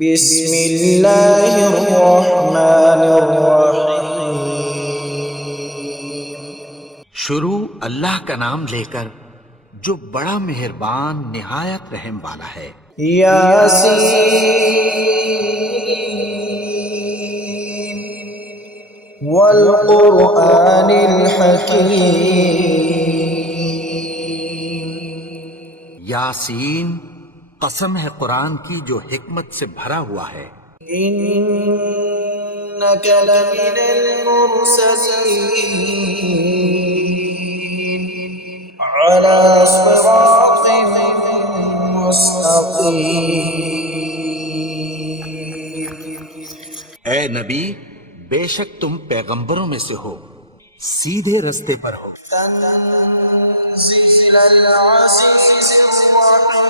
بسم اللہ الرحمن الرحیم۔ شروع اللہ کا نام لے کر جو بڑا مہربان نہایت رحم والا ہے۔ یاسین والقرآن الحکیم۔ یاسین، قسم ہے قرآن کی جو حکمت سے بھرا ہوا ہے۔ انک لمن المرسلین علی صراط مستقیم۔ اے نبی، بے شک تم پیغمبروں میں سے ہو، سیدھے رستے پر ہو۔ تنزیل العزیز الرحیم۔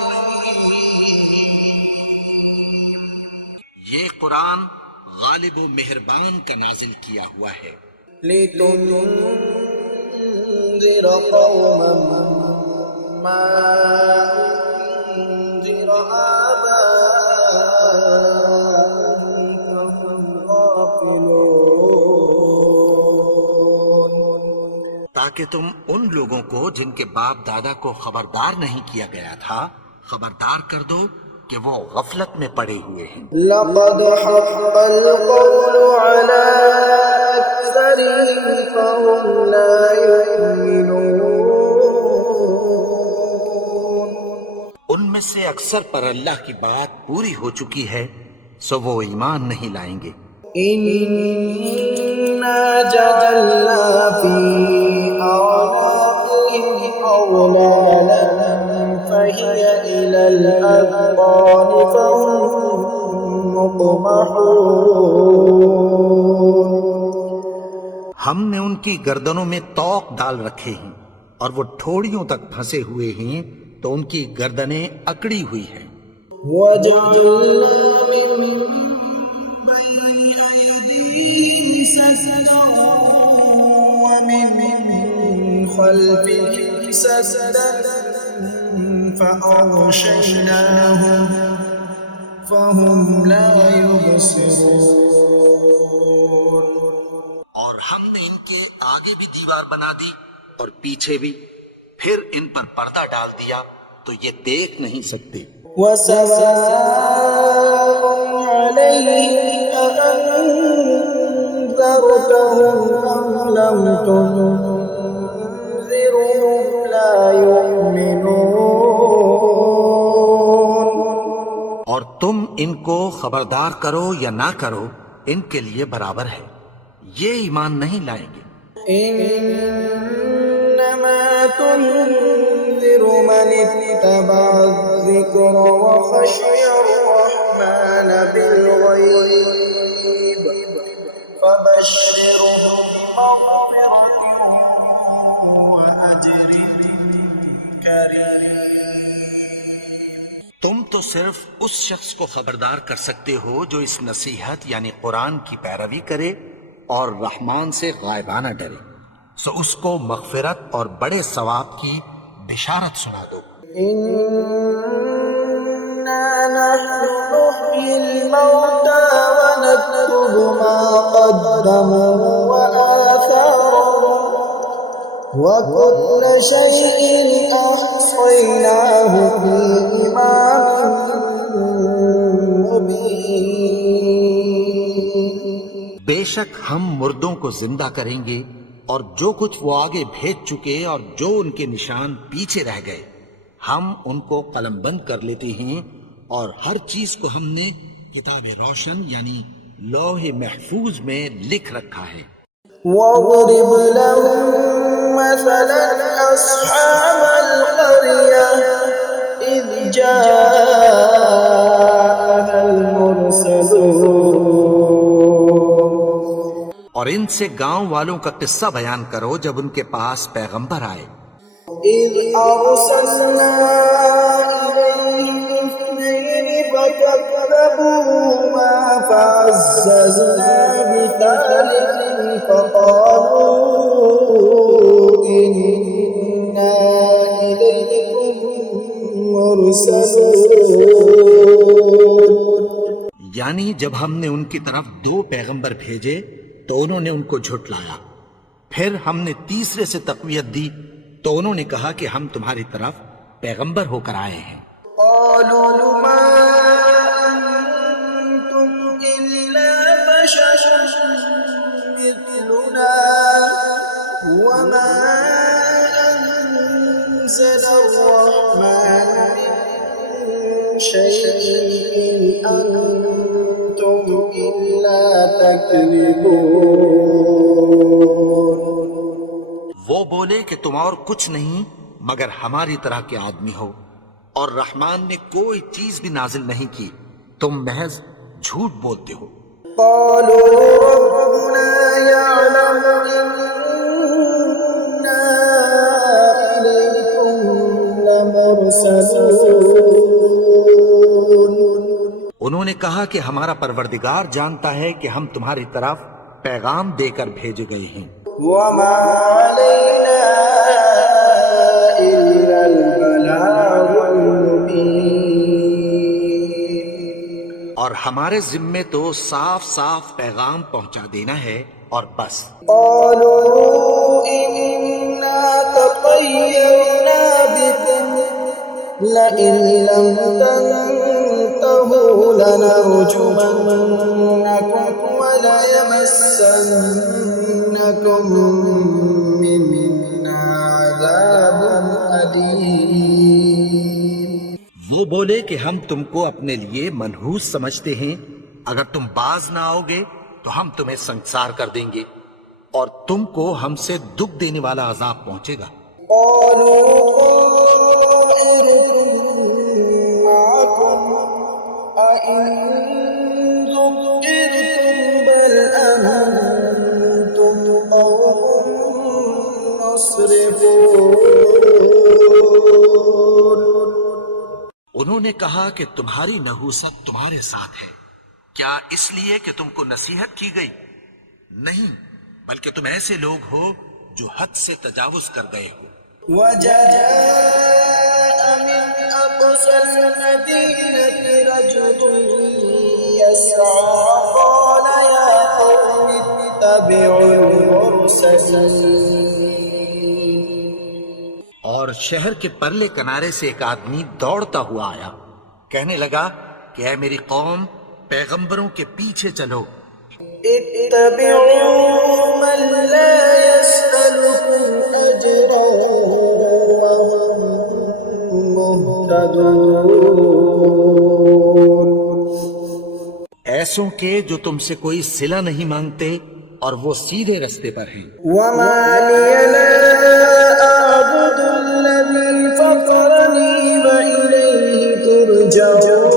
یہ قرآن غالب و مہربان کا نازل کیا ہوا ہے۔ لتنذر قوما ما انذر آباؤهم فهم غافلون۔ تاکہ تم ان لوگوں کو جن کے باپ دادا کو خبردار نہیں کیا گیا تھا خبردار کر دو کہ وہ غفلت میں پڑے ہوئے ہیں۔ لقد حق القول على أكثرهم فهم لا يؤمنون۔ ان میں سے اکثر پر اللہ کی بات پوری ہو چکی ہے، سو وہ ایمان نہیں لائیں گے۔ إنا جعلنا في أعناقهم أغلالا فهي إلى الأذقان فهم مقمحون۔ ہم نے ان کی گردنوں میں طوق ڈال رکھے ہیں اور وہ ٹھوڑیوں تک پھنسے ہوئے ہیں، تو ان کی گردنیں اکڑی ہوئی ہیں۔ وَجَعَلْنَا مِن بَيْنِ أَيْدِيهِمْ سَدًّا وَمِن خَلْفِهِمْ سَدًّا فَأَغْشَيْنَاهُمْ فَهُمْ لَا يُبْصِرُونَ۔ اور ہم نے ان کے آگے بھی دیوار بنا دی اور پیچھے بھی، پھر ان پر پردہ ڈال دیا تو یہ دیکھ نہیں سکتے۔ وَسَوَاءٌ عَلَيْهِمْ أَأَنذَرْتَهُمْ أَمْ لَمْ تُنذِرْهُمْ لَا يُؤْمِنُونَ۔ اور تم ان کو خبردار کرو یا نہ کرو، ان کے لیے برابر ہے، یہ ایمان نہیں لائیں گے۔ إنما تنذر من اتبع الذكر وخشي الرحمن بالغيب فبشره بمغفرة وأجر كريم۔ تم تو صرف اس شخص کو خبردار کر سکتے ہو جو اس نصیحت یعنی قرآن کی پیروی کرے اور رحمان سے غائبانہ ڈرے، سو اس کو مغفرت اور بڑے ثواب کی بشارت سنا دو۔ إنا نحن نحيي الموتى ونكتب ما قدموا وآثارهم وكل شيء أحصيناه في إمام مبين۔ بے شک ہم مردوں کو زندہ کریں گے اور جو کچھ وہ آگے بھیج چکے اور جو ان کے نشان پیچھے رہ گئے ہم ان کو قلم بند کر لیتے ہیں، اور ہر چیز کو ہم نے کتاب روشن یعنی لوح محفوظ میں لکھ رکھا ہے۔ وَاضْرِبْ لَهُم مَّثَلًا أَصْحَابَ الْقَرْيَةِ إِذْ جَاءَهَا الْمُرْسَلُونَ۔ اور ان سے گاؤں والوں کا قصہ بیان کرو جب ان کے پاس پیغمبر آئے۔ إِذْ أَرْسَلْنَا إِلَيْهِمْ اثْنَيْنِ فَكَذَّبُوهُمَا فَعَزَّزْنَا بِثَالِثٍ فَقَالُوا إِنَّا إِلَيْكُمْ مُرْسَلُونَ۔ یعنی جب ہم نے ان کی طرف 2 پیغمبر بھیجے تو انہوں نے ان کو جھٹلایا، پھر ہم نے تیسرے سے تقویت دی تو انہوں نے کہا کہ ہم تمہاری طرف پیغمبر ہو کر آئے ہیں۔ قالوا ما أنتم إلا بشر مثلنا وما أنزل الرحمن من شيء إن أنتم إلا تكذبون۔ وہ بولے کہ تم اور کچھ نہیں مگر ہماری طرح کے آدمی ہو، اور رحمان نے کوئی چیز بھی نازل نہیں کی، تم محض جھوٹ بولتے ہو۔ قالوا ربنا يعلم إنا إليكم لمرسلون۔ انہوں نے کہا کہ ہمارا پروردگار جانتا ہے کہ ہم تمہاری طرف پیغام دے کر بھیجے گئے ہیں، وما علينا إلا البلاغ المبين۔ اور ہمارے ذمے تو صاف صاف پیغام پہنچا دینا ہے اور بس۔ قالوا إنا تطيرنا بكم لئن لم تنتهوا لنرجمنكم وليمسنكم منا عذاب أليم۔ وہ بولے کہ ہم تم کو اپنے لیے منحوس سمجھتے ہیں، اگر تم باز نہ آؤ گے تو ہم تمہیں سنسار کر دیں گے اور تم کو ہم سے دکھ دینے والا عذاب پہنچے گا۔ قالوا طائركم معكم أئن ذكرتم بل أنتم قوم مسرفون۔ انہوں نے کہا کہ تمہاری نحوست تمہارے ساتھ ہے، کیا اس لیے کہ تم کو نصیحت کی گئی؟ نہیں، بلکہ تم ایسے لوگ ہو جو حد سے تجاوز کر گئے ہو۔ وجاء من أقصى المدينة رجل يسعى قال يا قوم اتبعوا المرسلين۔ اور شہر کے پرلے کنارے سے ایک آدمی دوڑتا ہوا آیا، کہنے لگا کہ اے میری قوم، پیغمبروں کے پیچھے چلو۔ اتبعوا من لا يسألكم أجرا وهم مهتدون۔ ایسوں کے جو تم سے کوئی صلہ نہیں مانگتے اور وہ سیدھے رستے پر ہیں۔ وما لي لا أعبد الذي فطرني وإليه ترجعون۔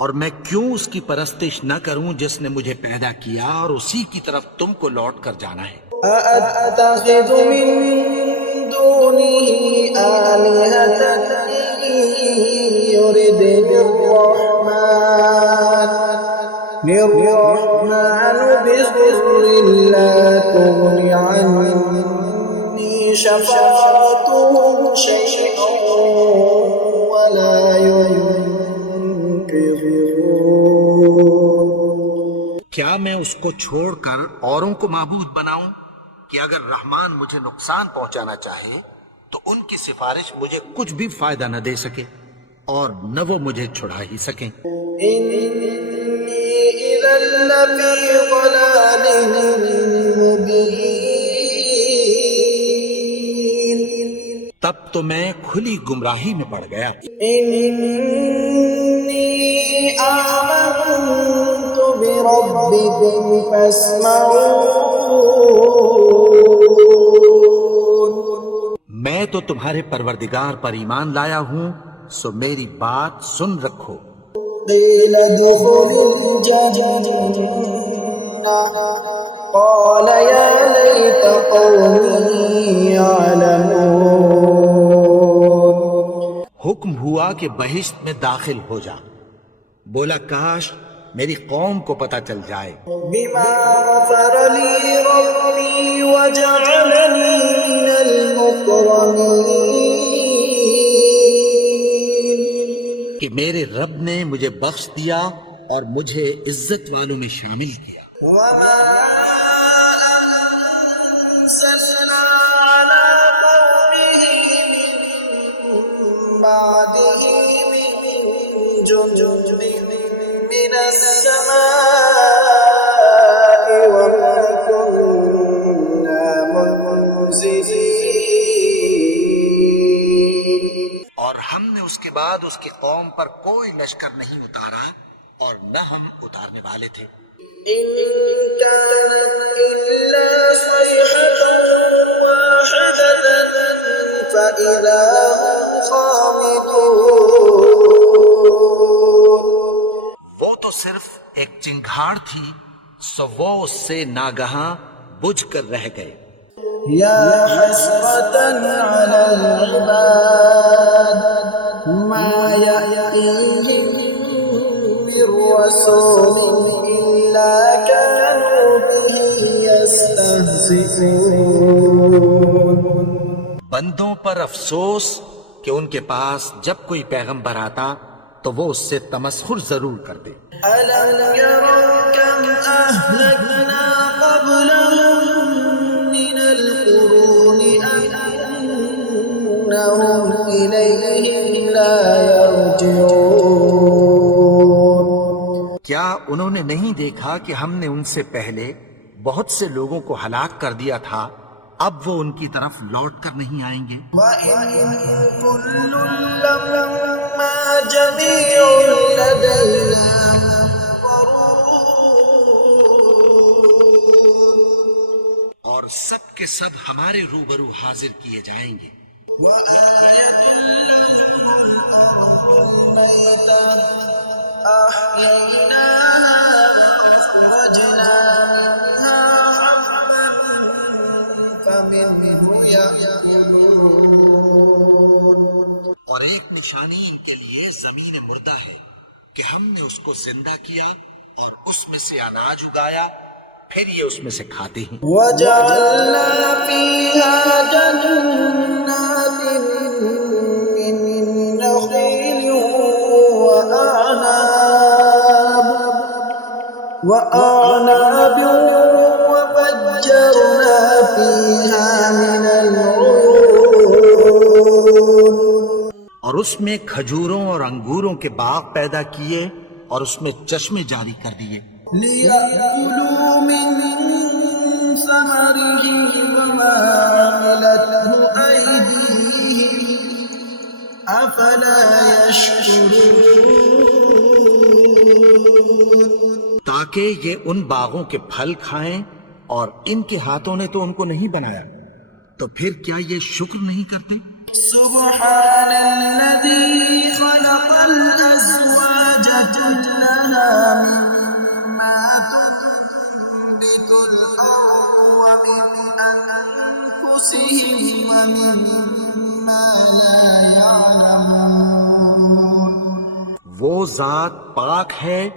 اور میں کیوں اس کی پرستش نہ کروں جس نے مجھے پیدا کیا اور اسی کی طرف تم کو لوٹ کر جانا ہے۔ أأتخذ من دونه آلهة إن يردني الرحمن بضر لا تغن عني شفاعتهم شيئا ولا ينقذون۔ کیا میں اس کو چھوڑ کر اوروں کو معبود بناؤں کہ اگر رحمان مجھے نقصان پہنچانا چاہے تو ان کی سفارش مجھے کچھ بھی فائدہ نہ دے سکے اور نہ وہ مجھے چھڑا ہی سکیں۔ إني إذا لفي ضلال مبين۔ تب تو میں کھلی گمراہی میں پڑ گیا۔ إني آمنت بربكم فاسمعون۔ میں تو تمہارے پروردگار پر ایمان لایا ہوں، سو میری بات سن رکھو۔ قيل ادخل الجنة قال يا ليت قومي يعلمون۔ حکم ہوا کہ بہشت میں داخل ہو جا، بولا کاش میری قوم کو پتہ چل جائے۔ بما غفر لي ربي وجعلني من المكرمين۔ کہ میرے رب نے مجھے بخش دیا اور مجھے عزت والوں میں شامل کیا۔ وما أنزلنا على قومه من بعده من جند من السماء وما كنا منزلين۔ اور ہم نے اس کے بعد اس کی قوم پر کوئی لشکر نہیں اتارا اور نہ ہم اتارنے والے تھے۔ إن كانت إلا صيحة واحدة فإذا هم خامدون۔ وہ تو صرف ایک چنگھاڑ تھی، سو وہ اس سے ناگہاں بجھ کر رہ گئے۔ يا حسرة على العباد ما يأتيهم من رسول إلا كانوا به يستهزئون۔ بندوں پر افسوس کہ ان کے پاس جب کوئی پیغمبر آتا تو وہ اس سے تمسخر ضرور کرتے۔ ألم يروا كم أهلكنا قبلهم من القرون أنهم إليهم لا يرجعون۔ کیا انہوں نے نہیں دیکھا کہ ہم نے ان سے پہلے بہت سے لوگوں کو ہلاک کر دیا تھا، اب وہ ان کی طرف لوٹ کر نہیں آئیں گے؟ وَإِن كُلٌّ لَّمَّا جَمِيعٌ لَّدَيْنَا مُحْضَرُونَ۔ اور سب کے سب ہمارے روبرو حاضر کیے جائیں گے۔ وَآيَةٌ لَّهُمُ الْأَرْضُ الْمَيْتَةُ أَحْيَيْنَاهَا وَأَخْرَجْنَا مِنْهَا حَبًّا فَمِنْهُ يَأْكُلُونَ۔ اور ایک نشانی ان کے لیے زمین مردہ ہے کہ ہم نے اس کو زندہ کیا اور اس میں سے اناج اگایا، پھر یہ اس میں سے کھاتے ہیں۔ وَجَعَلْنَا فِيهَا جَنَّاتٍ مِّن نَّخِيلٍ وَأَعْنَابٍ وَفَجَّرْنَا فِيهَا مِنَ الْعُيُونِ۔ اور اس میں کھجوروں اور انگوروں کے باغ پیدا کیے اور اس میں چشمے جاری کر دیے۔ لِيَأْكُلُوا مِن ثَمَرِهِ وَمَا عَمِلَتْهُ أَيْدِيهِمْ أَفَلَا يَشْكُرُونَ۔ تاکہ یہ ان باغوں کے پھل کھائیں اور ان کے ہاتھوں نے تو ان کو نہیں بنایا، تو پھر کیا یہ شکر نہیں کرتے؟ سبحان الذي خلق الأزواج كلها مما تنبت الأرض ومن أنفسهم ومما لا يعلمون۔ وہ ذات پاک ہے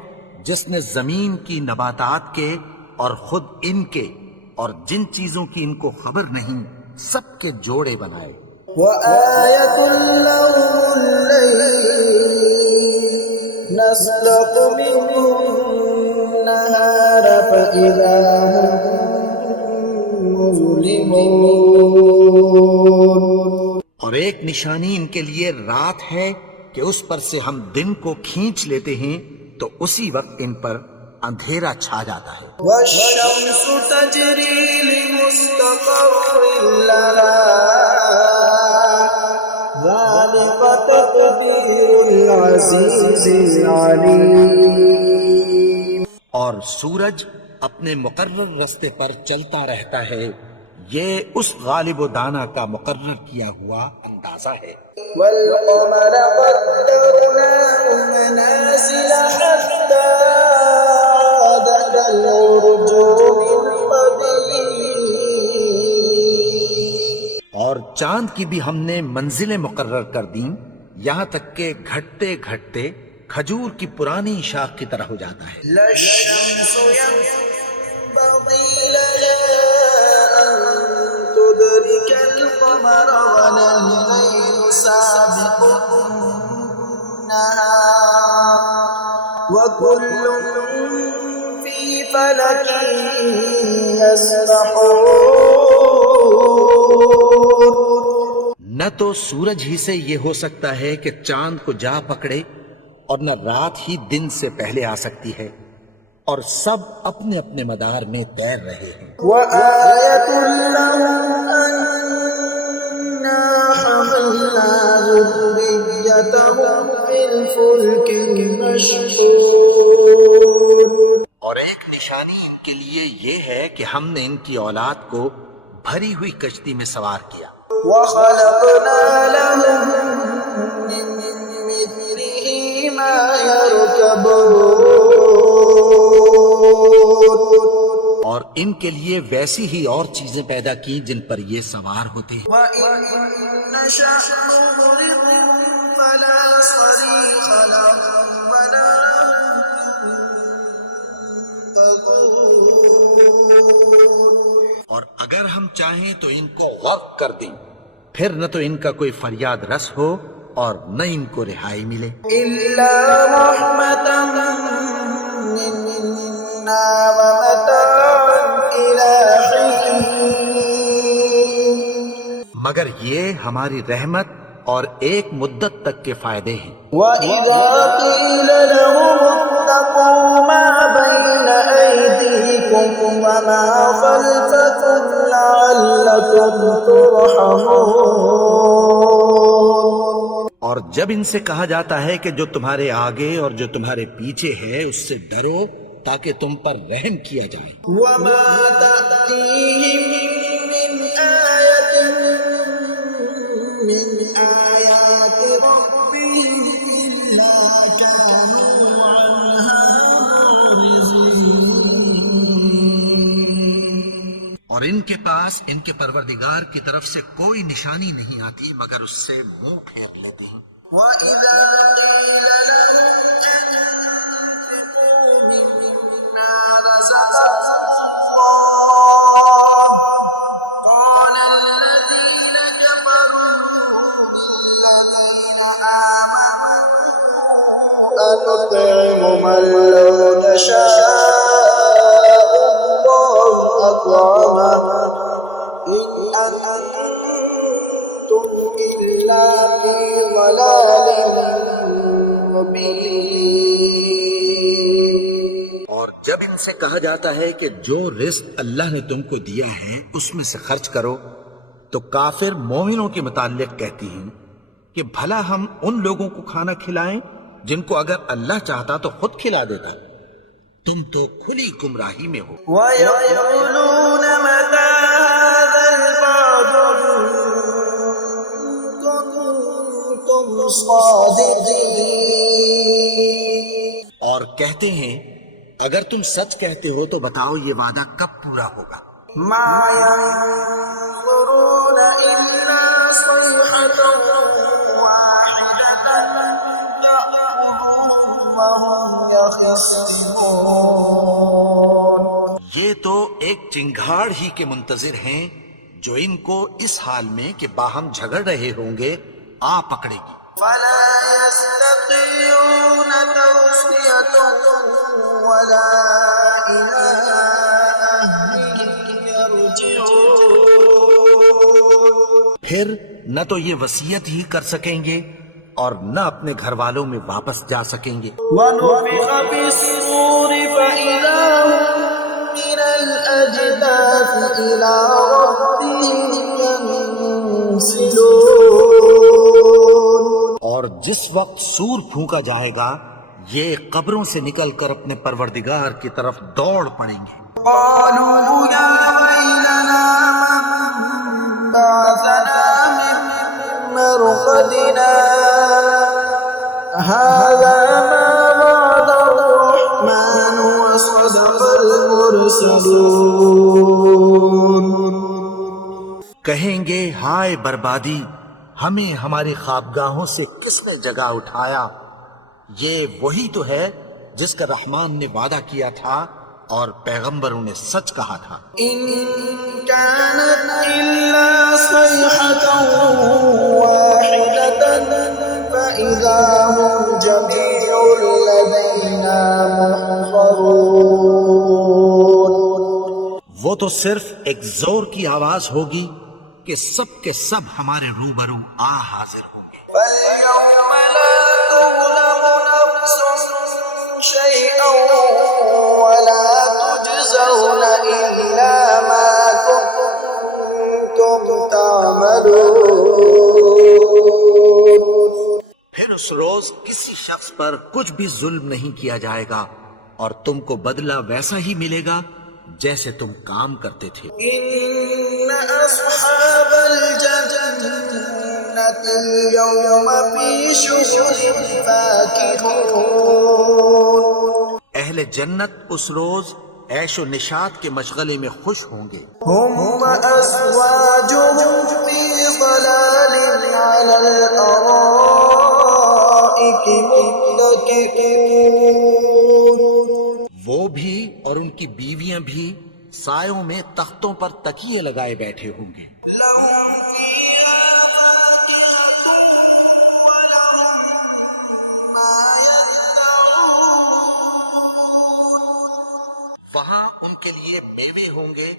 جس نے زمین کی نباتات کے اور خود ان کے اور جن چیزوں کی ان کو خبر نہیں سب کے جوڑے بنائے۔ وآية لهم الليل نسلق منه النهار فإذا هم مظلمون۔ اور ایک نشانی ان کے لیے رات ہے کہ اس پر سے ہم دن کو کھینچ لیتے ہیں تو اسی وقت ان پر اندھیرا چھا جاتا ہے۔ والشمس تجري لمستقر لها ذلك تقدير العزيز العليم۔ اور سورج اپنے مقرر رستے پر چلتا رہتا ہے، یہ اس غالب و دانا کا مقرر کیا ہوا اندازہ ہے۔ والقمر قدرناه منازل حتى عاد كالعرجون القديم۔ اور چاند کی بھی ہم نے منزلیں مقرر کر دیں، یہاں تک کہ گھٹتے گھٹتے کھجور کی پرانی شاخ کی طرح ہو جاتا ہے۔ لا الشمس ينبغي لها أن تدرك القمر ولا الليل سابق النهار وكل في فلك يسبحون. نہ تو سورج ہی سے یہ ہو سکتا ہے کہ چاند کو جا پکڑے، اور نہ رات ہی دن سے پہلے آ سکتی ہے، اور سب اپنے اپنے مدار میں تیر رہے ہیں۔ وآية لهم أنا حملنا ذريتهم في الفلك المشحون. اور ایک نشانی ان کے لیے یہ ہے کہ ہم نے ان کی اولاد کو بھری ہوئی کشتی میں سوار کیا، وخلقنا لهم من مثله ما يركبون. اور ان کے لیے ویسی ہی اور چیزیں پیدا کی جن پر یہ سوار ہوتے ہیں۔ وَإِن نَّشَأْ نُغْرِقْهُمْ فَلَا صَرِيخَ لَهُمْ وَلَا ينقذون. اور اگر ہم چاہیں تو ان کو غرق کر دیں، پھر نہ تو ان کا کوئی فریاد رس ہو اور نہ ان کو رہائی ملے۔ إِلَّا رَحْمَةً مِّنَّا وَمَتَاعًا إِلَىٰ حِينٍ. مگر یہ ہماری رحمت اور ایک مدت تک کے فائدے ہیں۔ وَإِذَا قِيلَ لَهُمُ اتَّقُوا مَا بَيْنَ أَيْدِيكُمْ وَمَا خَلْفَكُمْ لَعَلَّكُمْ تُرْحَمُونَ. اور جب ان سے کہا جاتا ہے کہ جو تمہارے آگے اور جو تمہارے پیچھے ہے اس سے ڈرو تاکہ تم پر رحم کیا جائے۔ وَمَا تَأْتِيهِم مِّنْ آيَةٍ مِّنْ آيَاتِ رَبِّهِمْ إِلَّا كَانُوا عَنْهَا مُعْرِضِينَ. اور ان کے پاس ان کے پروردگار کی طرف سے کوئی نشانی نہیں آتی مگر اس سے منہ پھیر لیتے ہیں۔ وَإِذَا قِيلَ لَهُمْ أَنفِقُوا مِمَّا رَزَقَكُمُ اللَّهُ قَالَ الَّذِينَ كَفَرُوا لِلَّذِينَ آمَنُوا أَنُطْعِمُ مَن لَّوْ يَشَاءُ اللَّهُ أَطْعَمَهُ إِنْ أَنتُمْ إِلَّا فِي ضَلَالٍ مُّبِينٍ. اور جب ان سے کہا جاتا ہے کہ جو رزق اللہ نے تم کو دیا ہے اس میں سے خرچ کرو، تو کافر مومنوں کے متعلق کہتی ہیں کہ بھلا ہم ان لوگوں کو کھانا کھلائیں جن کو اگر اللہ چاہتا تو خود کھلا دیتا۔ تم تو کھلی گمراہی میں ہو۔ وَيَقُولُونَ مَتَىٰ هَٰذَا الْوَعْدُ إِن كُنتُمْ صَادِقِينَ. اور کہتے ہیں اگر تم سچ کہتے ہو تو بتاؤ یہ وعدہ کب پورا ہوگا؟ مَا يَنظُرُونَ إِلَّا صَيْحَةً وَاحِدَةً تَأْخُذُهُمْ وَهُمْ يَخِصِّمُونَ. یہ تو ایک چنگھاڑ ہی کے منتظر ہیں جو ان کو اس حال میں کہ باہم جھگڑ رہے ہوں گے آ پکڑے گی۔ فَلَا يَسْتَطِيعُونَ تَوْصِيَةً وَلَا إِلَىٰ أَهْلِهِمْ يَرْجِعُونَ. پھر نہ تو یہ وصیت ہی کر سکیں گے اور نہ اپنے گھر والوں میں واپس جا سکیں گے۔ وَنُفِخَ فِي الصُّورِ فَإِذَا هُم مِّنَ الْأَجْدَاثِ إِلَىٰ رَبِّهِمْ يَنسِلُونَ. اور جس وقت سور پھونکا جائے گا یہ قبروں سے نکل کر اپنے پروردگار کی طرف دوڑ پڑیں گے۔ قَالُوا يَا وَيْلَنَا مَن بَعَثَنَا مِن مَّرْقَدِنَا هَٰذَا مَا وَعَدَ الرَّحْمَٰنُ وَصَدَقَ الْمُرْسَلُونَ. کہیں گے ہائے بربادی، ہمیں ہماری خوابگاہوں سے کس نے جگا اٹھایا؟ یہ وہی تو ہے جس کا رحمان نے وعدہ کیا تھا اور پیغمبروں نے سچ کہا تھا۔ إِن كَانَتْ إِلَّا صَيْحَةً وَاحِدَةً فَإِذَا هُمْ جَمِيعٌ لدينا محضرون. وہ تو صرف ایک زور کی آواز ہوگی کہ سب کے سب ہمارے روبرو حاضر ہوں گے. فاليوم لا تظلم نفس شيئا ولا تجزون إلا ما كنتم تعملون. پھر اس روز کسی شخص پر کچھ بھی ظلم نہیں کیا جائے گا اور تم کو بدلہ ویسا ہی ملے گا جیسے تم کام کرتے تھے. إن أصحاب الجنة اليوم في شغل فاكهون. اہل جنت اس روز عیش و نشاط کے مشغلے میں خوش ہوں گے. هم وأزواجهم في ظلال على الأرائك متكئون. وہ بھی اور ان کی بیویاں بھی سایوں میں تختوں پر تکیے لگائے بیٹھے ہوں گے. لهم فيها فاكهة ولهم ما يدعون. وہاں ان کے لیے میوے ہوں گے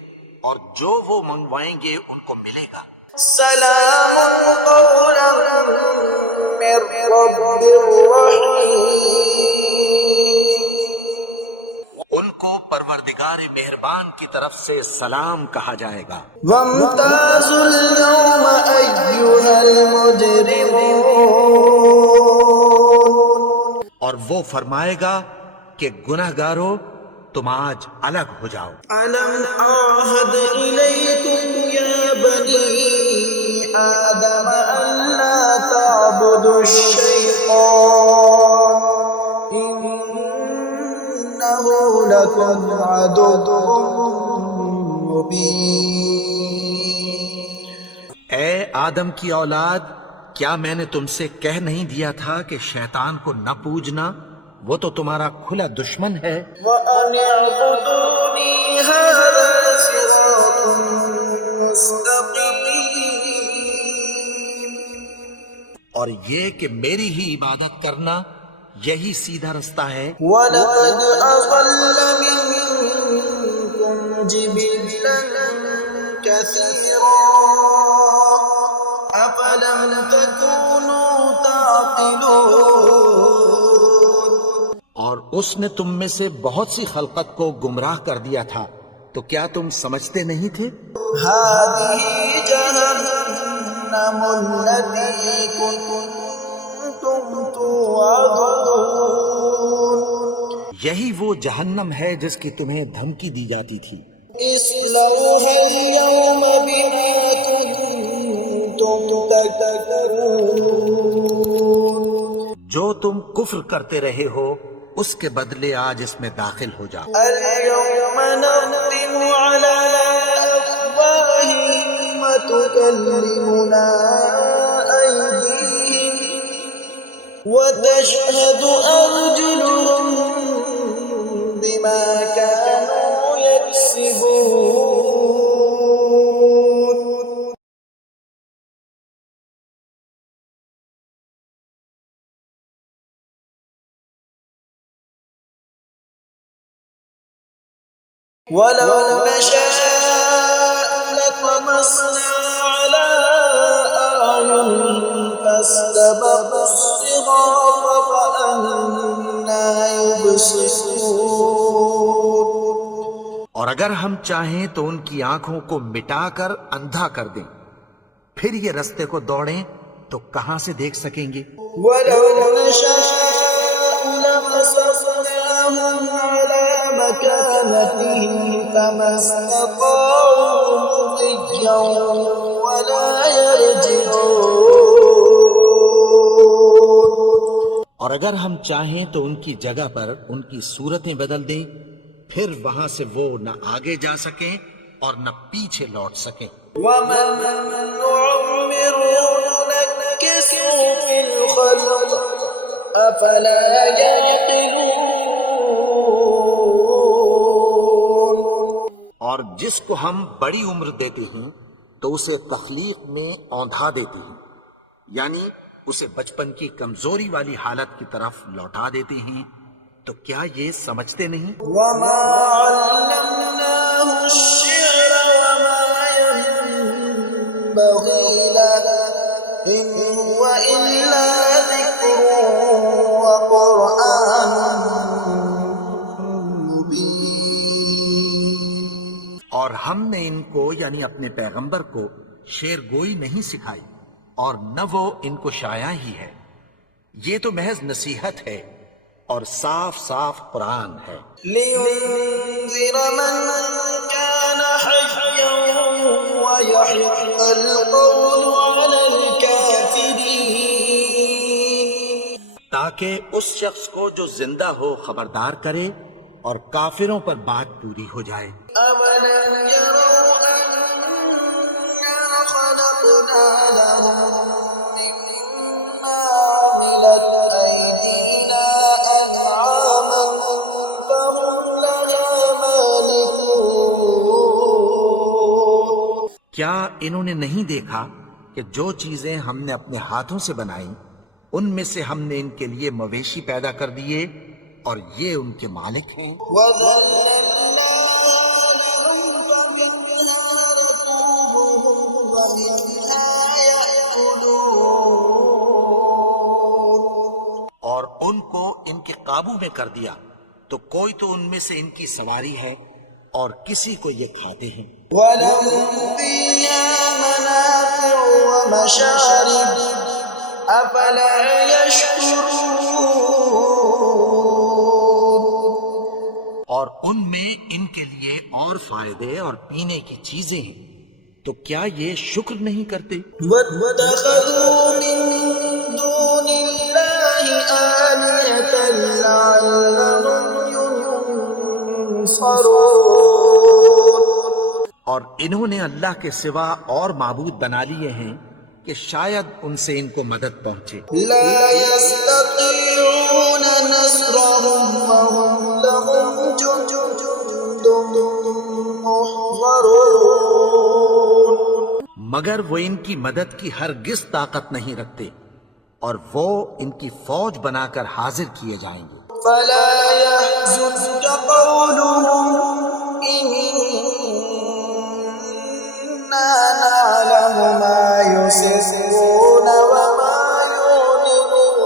اور جو وہ منگوائیں گے ان کو ملے گا. سلام قولا من رب رحيم. ان کو پروردگار مہربان کی طرف سے سلام کہا جائے گا. وامتازوا اليوم أيها المجرمون. اور وہ فرمائے گا کہ گنہگارو تم آج الگ ہو جاؤ. ألم أعهد إليكم يا بني آدم ألا تعبدوا الشيطان إنه لكم عدو مبين. اے آدم کی اولاد، کیا میں نے تم سے کہہ نہیں دیا تھا کہ شیطان کو نہ پوجنا، وہ تو تمہارا کھلا دشمن ہے. وأن اعبدوني هذا صراط مستقيم. اور یہ کہ میری ہی عبادت کرنا یہی سیدھا رستہ ہے. وَلَقَدْ أَضَلَّ مِنكُمْ جِبِلًّا كَثِيرًا أَفَلَمْ تَكُونُوا تَعْقِلُونَ. اور اس نے تم میں سے بہت سی خلقت کو گمراہ کر دیا تھا، تو کیا تم سمجھتے نہیں تھے؟ هَذِهِ جَهَنَّمُ الَّتِي كُنتُمْ تُوعَدُونَ. یہی وہ جہنم ہے جس کی تمہیں دھمکی دی جاتی تھی. اصلوها اليوم بما كنتم تكفرون. جو تم کفر کرتے رہے ہو اس کے بدلے آج اس میں داخل ہو جاؤ. اليوم نختم على أفواههم وتكلمنا أيديهم وتشهد أرجلهم بما كانوا يكسبون. ولو نشاء لطمسنا على أعينهم فاستبقوا الصراط فأنى يبصرون. اور اگر ہم چاہیں تو ان کی آنکھوں کو مٹا کر اندھا کر دیں، پھر یہ رستے کو دوڑیں تو کہاں سے دیکھ سکیں گے. ولو نشاء لمسخناهم على مكانتهم فما استطاعوا مضيا ولا يرجعون. اور اگر ہم چاہیں تو ان کی جگہ پر ان کی صورتیں بدل دیں، پھر وہاں سے وہ نہ آگے جا سکیں اور نہ پیچھے لوٹ سکیں. ومن نعمره ننكسه في الخلق أفلا يعقلون. اور جس کو ہم بڑی عمر دیتے ہیں تو اسے تخلیق میں اوندھا دیتے ہیں، یعنی اسے بچپن کی کمزوری والی حالت کی طرف لوٹا دیتے ہیں، تو کیا یہ سمجھتے نہیں؟ وما علمناه الشعر وما ينبغي له إن هو إلا ذكر وقرآن مبين. اور ہم نے ان کو یعنی اپنے پیغمبر کو شعر گوئی نہیں سکھائی، اور نہ وہ ان کو شاعری ہی ہے، یہ تو محض نصیحت ہے اور صاف صاف قرآن ہے۔ لينذر من كان حيا ويحق القول على الكافرين. تاکہ اس شخص کو جو زندہ ہو خبردار کرے اور کافروں پر بات پوری ہو جائے۔ أولم يروا أنا خلقنا لهم مما عملت أيدينا أنعاما فهم لها مالكون. کیا انہوں نے نہیں دیکھا کہ جو چیزیں ہم نے اپنے ہاتھوں سے بنائیں ان میں سے ہم نے ان کے لیے مویشی پیدا کر دیے اور یہ ان کے مالک ہیں۔ وَظَلَّلْنَاهَا لَهُمْ فَمِنْهَا رَكُوبُهُمْ وَمِنْهَا يَأْكُلُونَ. اور ان کو ان کے قابو میں کر دیا تو کوئی تو ان میں سے ان کی سواری ہے اور کسی کو یہ کھاتے ہیں۔ وَلَهُمْ فِيهَا مَنَافِعُ وَمَشَارِبُ أَفَلَا يَشْكُرُونَ. اور ان میں ان کے لیے اور فائدے اور پینے کی چیزیں ہیں، تو کیا یہ شکر نہیں کرتے؟ وَاتَّخَذُوا مِن دُونِ اللَّهِ آلِهَةً لَعَلَّهُمْ يُنصَرُونَ. اور انہوں نے اللہ کے سوا اور معبود بنا لیے ہیں کہ شاید ان سے ان کو مدد پہنچے۔ لَا يَسْتَطِيعُونَ نَصْرَهُمْ وَهُمْ لَهُمْ جُندٌ مُّحْضَرُونَ. مگر وہ ان کی مدد کی ہرگز طاقت نہیں رکھتے، اور وہ ان کی فوج بنا کر حاضر کیے جائیں گے۔ فَلَا يَحْزُنكَ قَوْلُهُمْ إِنَّا نَعْلَمُ مَا يُسِرُّونَ وَمَا يُعْلِنُونَ.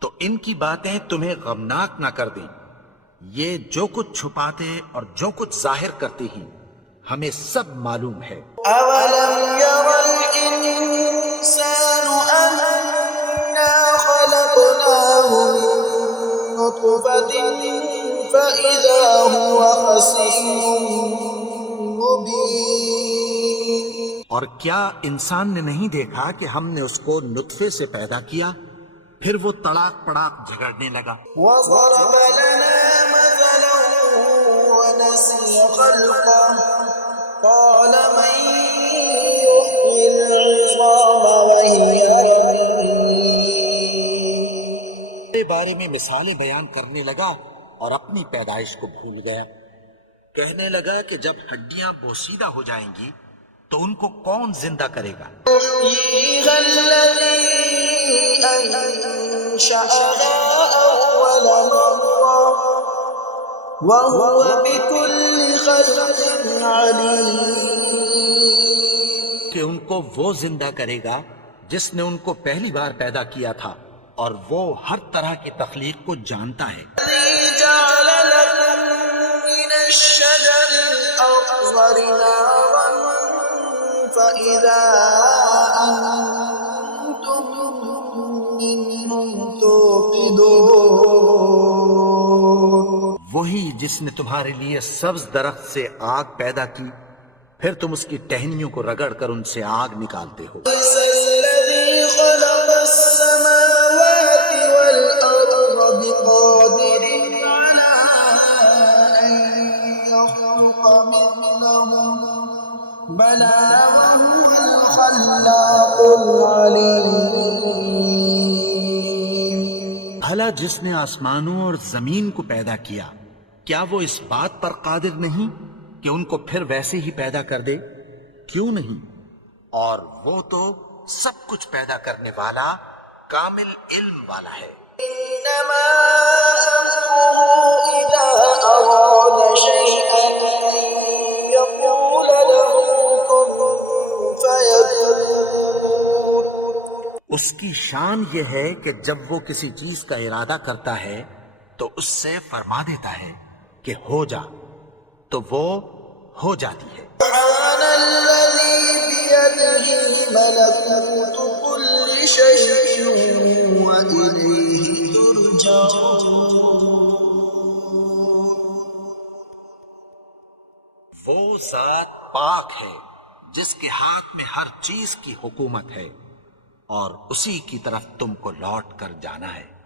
تو ان کی باتیں تمہیں غمناک نہ کر دیں، یہ جو کچھ چھپاتے اور جو کچھ ظاہر کرتے ہیں ہمیں سب معلوم ہے۔ أَوَلَمْ يَرَ الْإِنسَانُ أَنَّا خَلَقْنَاهُ مِن نُّطْفَةٍ فَإِذَا هُوَ خَصِيمٌ مُّبِينٌ. اور کیا انسان نے نہیں دیکھا کہ ہم نے اس کو نطفے سے پیدا کیا، پھر وہ تڑاک پڑاک جھگڑنے لگا۔ وَضَرَبَ لَنَا مَثَلًا وَنَسِيَ خَلْقَهُ قَالَ مَن يُحْيِي الْعِظَامَ وَهِيَ رَمِيمٌ. کے بارے میں مثالیں بیان کرنے لگا اور اپنی پیدائش کو بھول گیا۔ کہنے لگا کہ جب ہڈیاں بوسیدہ ہو جائیں گی تو ان کو کون زندہ کرے گا؟ يُحْيِيهَا الَّذِي أَنشَأَهَا أَوَّلَ مَرَّةٍ وَهُوَ بِكُلِّ خَلْقٍ عَلِيمٌ. کہ ان کو وہ زندہ کرے گا جس نے ان کو پہلی بار پیدا کیا تھا، اور وہ ہر طرح کی تخلیق کو جانتا ہے۔ الَّذِي جَعَلَ لَكُم مِّنَ الشَّجَرِ الْأَخْضَرِ نَارًا فَإِذَا أَنتُم مِّنْهُ تُوقِدُونَ. وہی جس نے تمہارے لیے سبز درخت سے آگ پیدا کی، پھر تم اس کی ٹہنیوں کو رگڑ کر ان سے آگ نکالتے ہو۔ لَيْسَ الَّذِي خَلَقَ السَّمَاوَاتِ وَالْأَرْضَ بِقَادِرٍ عَلَىٰ أَن يَخْلُقَ مِثْلَهُم بَلَىٰ وَهُوَ الْخَلَّاقُ الْعَلِيمُ. بھلا جس نے آسمانوں اور زمین کو پیدا کیا، کیا وہ اس بات پر قادر نہیں کہ ان کو پھر ویسے ہی پیدا کر دے؟ کیوں نہیں؟ اور وہ تو سب کچھ پیدا کرنے والا کامل علم والا ہے۔ إنما أمره إذا أراد شيئا أن يقول له كن فيكون۔ اس کی شان یہ ہے کہ جب وہ کسی چیز کا ارادہ کرتا ہے تو اس سے فرما دیتا ہے کہ ہو جا، تو وہ ہو جاتی ہے۔ سبحان الذي بيده ملكوت كل شيء وإليه ترجعون۔ وہ ذات پاک ہے جس کے ہاتھ میں ہر چیز کی حکومت ہے اور اسی کی طرف تم کو لوٹ کر جانا ہے۔